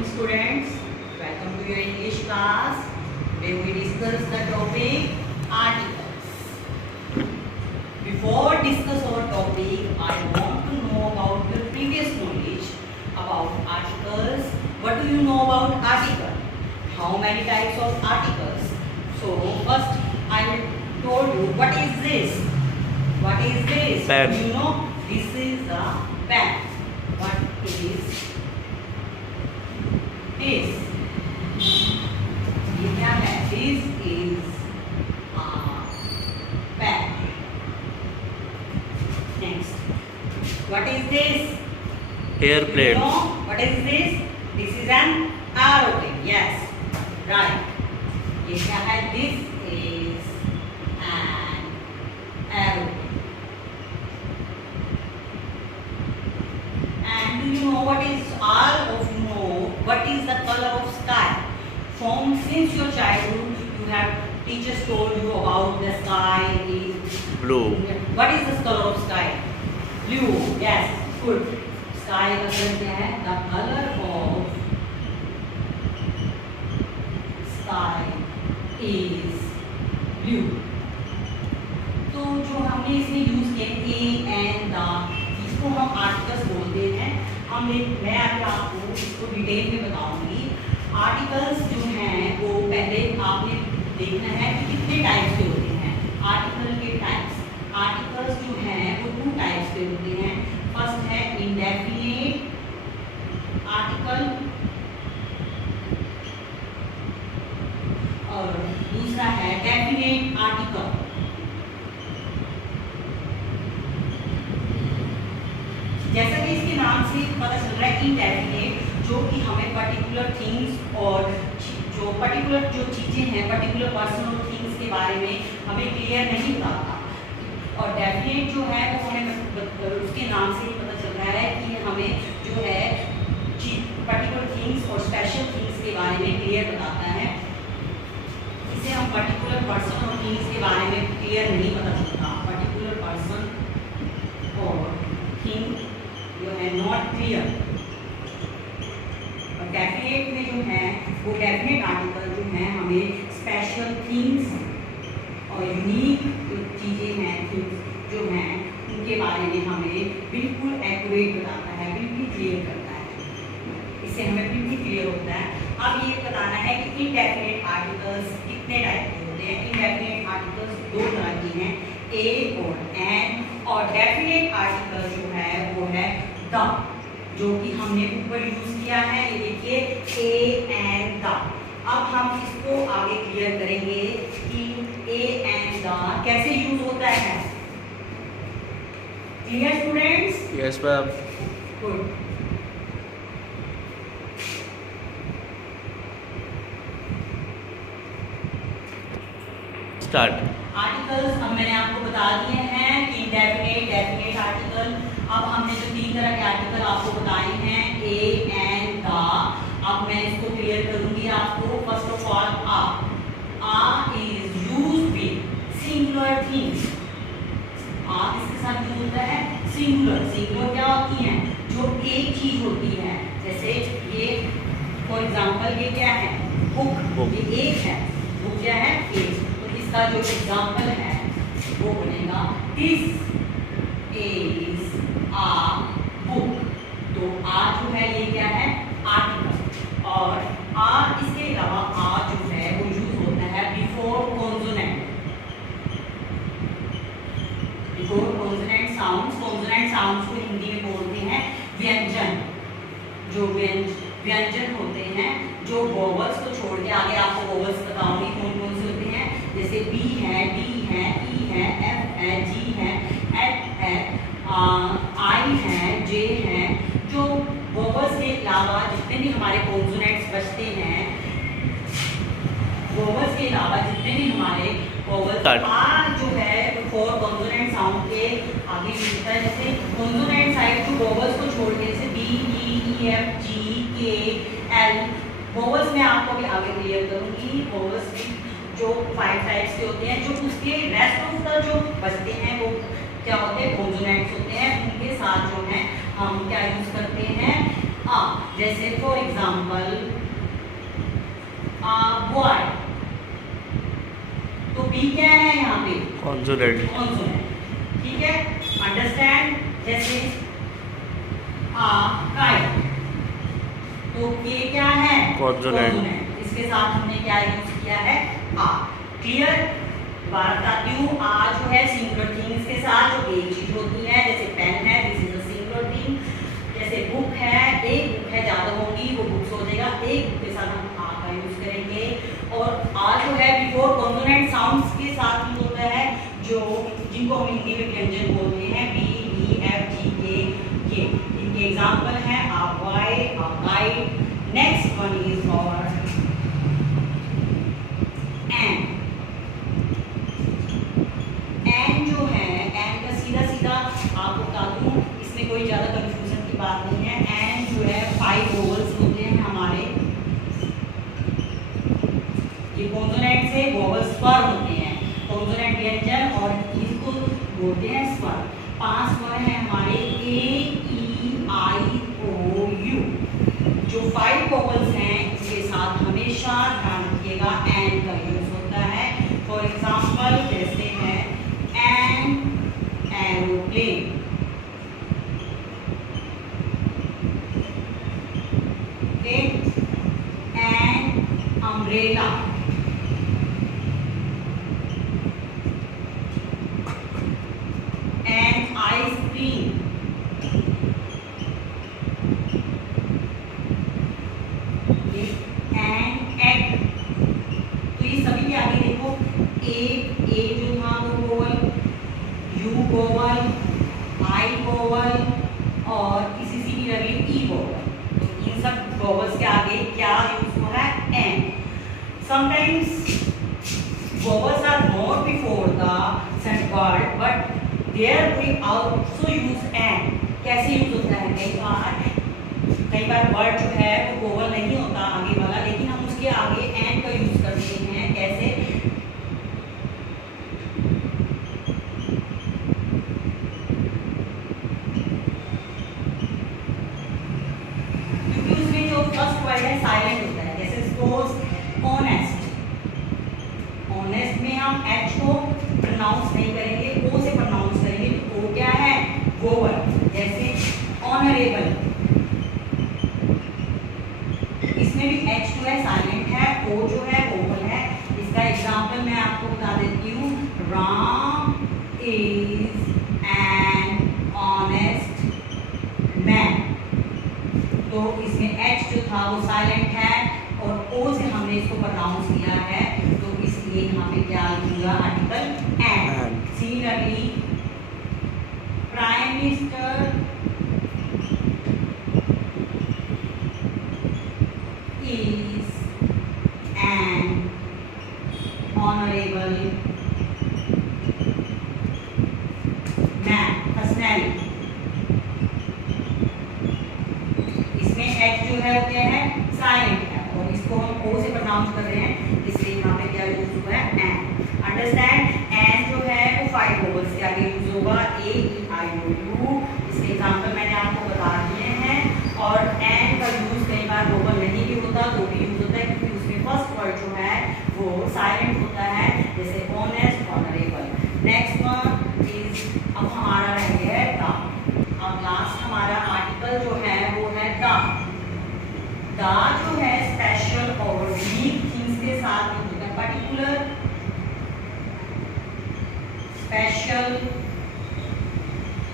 morning students, welcome to your English class where we discuss the topic articles. Before discuss our topic, I want to know about your previous knowledge about articles. What do you know about article? How many types of articles? So first I will told you what is this? What is this? Pen. You know this is a pen. What is this? ये क्या है? This is a pen. Next, what is this? Airplane. You know what is this? This is an aeroplane. Yes, right. ये क्या है? This is an aeroplane. And do you know what is all of you know what is the color of sky? From since your childhood you have teachers told you about the sky is Blue. what is the color of sky? Blue. Yes, good. Sky का colour क्या है? The color of sky is blue. तो जो हमने इसमें use किए A and the, इसको हम आर्टिकल्स बोलते हैं. मैं अभी आपको इसको डिटेल में बताऊंगी. आर्टिकल्स जो हैं वो पहले आपने देखना है कि कितने टाइप्स के होते हैं. आर्टिकल के टाइप्स, आर्टिकल्स जो हैं वो 2 टाइप्स के होते हैं. फर्स्ट है इंडेफिनिट आर्टिकल और दूसरा है डेफिनेट आर्टिकल. जैसा कि इसके नाम से पता चल रहा है इंडेफिनेट, जो कि हमें पर्टिकुलर थिंग्स और जो पर्टिकुलर जो चीज़ें हैं, पर्टिकुलर पर्सन और थिंग्स के बारे में हमें क्लियर नहीं बताता. और डेफिनेट जो है वो हमें उसके नाम से ही पता चल रहा है कि हमें जो है पर्टिकुलर थिंग्स और स्पेशल थिंग्स के बारे में क्लियर बताता है. इसे हम पर्टिकुलर पर्सन और थिंग्स के बारे में क्लियर नहीं पता चलता. पर्टिकुलर पर्सन और थिंग जो है नॉट क्लियर. और डेफिनेट में जो है वो डेफिनेट आर्टिकल जो है हमें स्पेशल थिंग्स और यूनिक चीज़ें हैं, थिंग्स जो हैं उनके बारे में हमें बिल्कुल एक्यूरेट बताता है, बिल्कुल क्लियर करता है. इससे हमें बिल्कुल क्लियर होता है. अब ये बताना है कि इनडेफिनेट आर्टिकल्स कितने टाइप के होते हैं. इनडेफिनेट आर्टिकल्स 2 तरह के हैं, ए और एन. और डेफिनेट आर्टिकल जो है वो है द, जो कि हमने ऊपर यूज किया है. ये देखिए ए एंड द. अब हम इसको आगे क्लियर करेंगे कि ए एंड द कैसे यूज होता है. Clear students? Yes ma'am. Good. Start. Articles अब मैंने आपको बता दिए हैं कि इंडेफिनेट, डेफिनेट आर्टिकल. अब हमने जो 3 तरह के आर्टिकल आपको बताए हैं ए एंड द, अब मैं इसको क्लियर करूंगी आपको. First of all a is used with singular things. A किसके साथ यूज होता है? सिंगुलर. सिंगुलर क्या होती है? जो एक चीज होती है. जैसे ये फॉर एग्जांपल ये क्या है? बुक. ये एक है. बुक क्या है? एक. इसका जो एग्जाम्पल है वो बनेगा दिस इज आ बुक. तो आ जो है ये क्या है? आर्टिकल. और आ इसके अलावा आ जो है वो यूज होता है before consonant. Before consonant sounds. Consonant sounds को हिंदी में बोलते हैं व्यंजन. जो व्यंजन होते हैं, जो वोवल्स को छोड़ के, आगे आपको वोवल्स बताऊंगी कौन कौन से होते हैं. जैसे बी है, डी है, ई है, एफ है, जी है, एच है, आई है, जे है. जो वोवल्स के अलावा जितने भी हमारे कॉन्सोनेंट्स बचते हैं, वोवल्स के अलावा जितने भी हमारे वोवल्स आ जो है बिफोर कॉन्सोनेंट साउंड के आगे मिलता है. जैसे कॉन्सोनेंट साइड जो वोवल्स को छोड़ के, जैसे बी, ई, एफ, जी, के, एल. वोवल्स में आपको भी आगे क्लियर करूंगी. वोवल्स भी जो 5 टाइप्स के होते हैं, जो उसके रेस्ट ऑफ द जो बचते हैं वो क्या होते हैं? कॉन्सोनेंट्स होते हैं. उनके साथ जो है हम क्या यूज करते हैं? आ, जैसे फॉर एग्जाम्पल बॉय, तो बी क्या है यहाँ पे? कॉन्सोनेंट। कॉन्सोनेंट, ठीक है, अंडरस्टैंड। जैसे काइट, तो के क्या है? कॉन्सोनेंट। इसके साथ हमने क्या यूज किया है? आ। क्लियर? दोबारा बताती हूँ, आ जो है सिंगुलर थिंग्स के साथ जो एक चीज होती है, जैसे पेन है, this is a singular thing. जैसे बुक है, एक बुक है, ज्यादा होंगी वो बुक्स हो जाएगा, एक बुक के साथ हम आ का यूज करेंगे। और आ जो है बिफोर कॉन्सोनेंट साउंड्स के साथ यूज होता है, जो जिनको हम हिंदी में व्यंजन बोलते हैं, बी, डी, एफ, जी, के। इनके एग्जाम्पल हैं a Y, a kite. Next one is और एन। एन जो है, एन का सीधा सीधा आपको बता दूं, इसमें कोई ज्यादा कंफ्यूजन की बात नहीं है। एन जो है 5 वोवल्स होते हैं हमारे, ये कॉन्सोनेंट से वोवल स्वर होते हैं, कॉन्सोनेंट व्यंजन, और इसको बोलते हैं स्वर। 5 स्वर हैं हमारे, ए, ई, आई, ओ, यू। जो 5 वोवल्स हैं इसके साथ हमेशा ध्यान रखिएगा एन का यूज होता है। फॉर एग्जाम्पल जैसे है an aeroplane, an umbrella, an ice cream, an egg. तो ये सभी के आगे देखो, ए जो था वो vowel, you vowel, I vowel, और किसी सी की लगी ई वोवल। तो इन सब वोवल्स के आगे क्या यूज हो रहा है? N. Sometimes vowels are not before the sent word, but there we also use an। कैसे यूज होता है? कई बार वर्ड जो है वो वोवल नहीं होता आगे वाला, लेकिन हम उसके आगे एन का यूज करते हैं। कैसे? क्योंकि उसमें जो फर्स्ट वर्ड है साइलेंट होता है। जैसे सपोज ऑनेस्ट, ऑनेस्ट में हम एच को प्रोनाउंस नहीं करेंगे, ओ से प्रोनाउंस करेंगे। तो ओ क्या है? वोवल। जैसे ऑनरेबल, इसमें भी एच जो है साइलेंट है, ओ जो है वोवल है। इसका एग्जांपल मैं आपको बता देती हूँ, Ram is an honest man. तो इसमें एच जो था वो साइलेंट है, और ओ से हमने इसको प्रोनाउंस किया है, तो इसलिए यहाँ पे क्या लिखूंगा? Article an. Similarly prime minister is an honorable man, personality। इसमें एच जो है वो क्या है? साइलेंट है, और इसको हम ओ से प्रोनाउंस कर रहे हैं, इसलिए यहाँ पे क्या यूज हुआ है? एन। अंडरस्टैंड? एन जो है वो 5 वोवल्स के आगे यूज होगा, ए, ई, आई, ओ, यू। इसके एग्जाम्पल मैंने आपको बता दिए हैं। और एन का यूज कई बार वोवल नहीं भी होता तो भी यूज होता है, क्योंकि उसमें फर्स्ट वर्ड जो है वो साइलेंट होता है, जैसे honest, honourable. Next one is, अब हमारा रह गया है द। अब लास्ट हमारा आर्टिकल जो है वो है द। द जो है स्पेशल और यूनिक थिंग्स के साथ यूज होता है, particular, special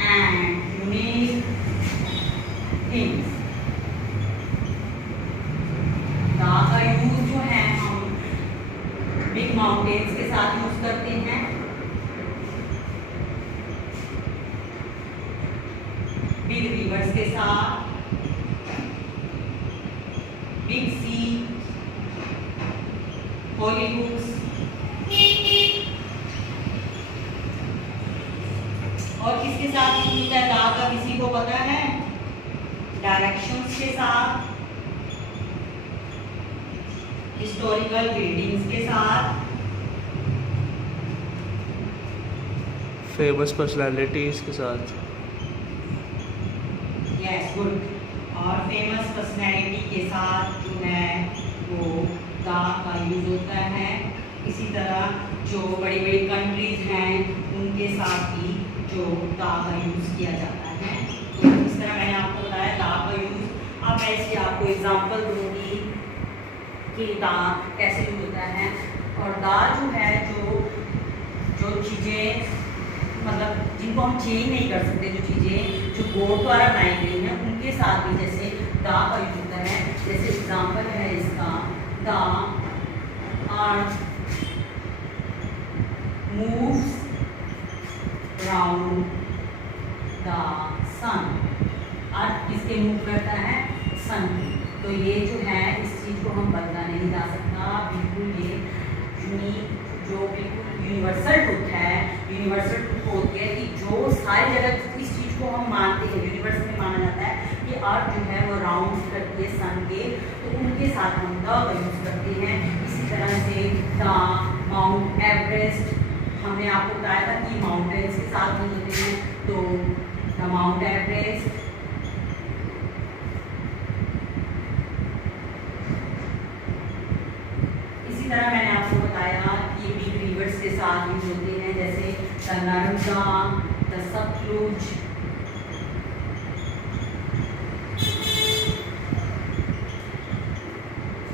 and unique things. दा का यूज जो है हम बिग माउंटेन्स के साथ यूज करते हैं, बिग रिवर्स के साथ, बिग सी, होली बुक्स, और किसके साथ यूज होता है दा का? किसी को पता है? डायरेक्शंस के साथ, हिस्टोरिकल बिल्डिंग्स के साथ, फेमस पर्सनालिटीज के साथ। Yes, good. और फेमस पर्सनैलिटी के साथ जो है वो दा का यूज़ होता है। इसी तरह जो बड़ी बड़ी कंट्रीज हैं उनके साथ भी जो दा का यूज़ किया जाता है। तो इस तरह मैंने आपको बताया दा का यूज़। अब मैं इसकी आपको एग्जांपल दूंगी कि दा कैसे यूज़ होता है। और दा जो है जो चीज़ें मतलब जिनको हम चेंज नहीं कर सकते, जो चीज़ें जो बोर्ड द्वारा बनाई गई हैं उनके साथ भी जैसे दा का यूज होता है। जैसे एग्जांपल है इसका, the earth moves round the sun. Earth किसके मूव करता है? सन की। तो ये जो है इस चीज़ को हम बदला नहीं जा सकता, बिल्कुल ये यूनिक जो बिल्कुल यूनिवर्सल ट्रुथ है। यूनिवर्सल ट्रुथ होती है कि जो सारी जगह इस चीज़ को हम मानते हैं, यूनिवर्स में माना जाता है कि अर्थ जो है वो राउंड करती है सन के, तो उनके साथ हम द का यूज़ करते हैं। इसी तरह से द माउंट एवरेस्ट, हमने आपको बताया था कि माउंटेन्स के साथ यूज होते हैं, तो द माउंट एवरेस्ट। इसी तरह मैंने आपको बताया कि बिग रिवर्स के साथ यूज होते हैं, जैसे द नर्मदा, द सतलुज।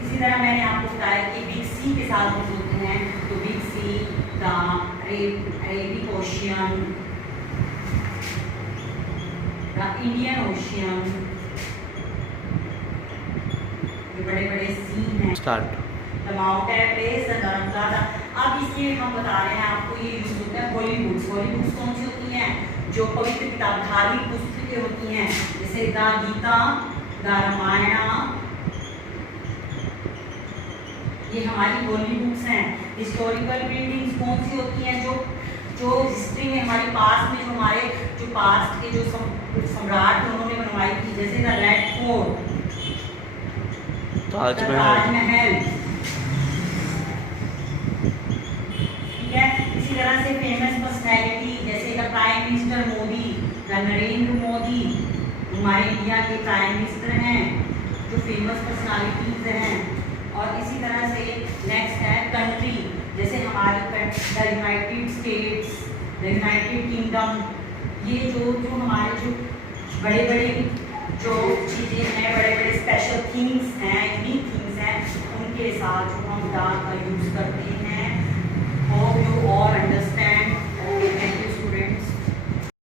इसी तरह मैंने आपको बताया कि बिग सी के साथ यूज होते हैं, तो big sea, the Arabic ocean, the Indian ocean, जो बड़े बड़े सी हैं। स्टार्ट। Mount Everest, Narmada. अब इसलिए हम बता रहे हैं आपको ये यूज होता है होली बुक्स। होली बुक्स कौन सी होती हैं? जो पवित्र किताब, धार्मिक पुस्तकें होती हैं, जैसे द गीता, द रामायण, ये हमारी होली बुक्स हैं। हिस्टोरिकल बिल्डिंग्स कौन सी होती हैं? जो हिस्ट्री में हमारे पास में जो हमारे जो पास्ट के जो सम्राट थे उन्होंने बनवाई थी, जैसे द रेड फोर्ट, ताजमहल। इसी तरह से फेमस पर्सनैलिटी जैसे the prime minister Modi, the Narendra Modi, हमारे इंडिया के प्राइम मिनिस्टर हैं, जो फेमस पर्सनैलिटीज हैं। और इसी तरह से नेक्स्ट है कंट्री, जैसे हमारी the United states, the United kingdom. ये जो हमारे जो बड़े बड़े जो चीज़ें हैं, बड़े बड़े स्पेशल थिंग्स हैं, यूनिक थिंग्स हैं, उनके साथ जो हम द का यूज़ करते हैं। Hope you all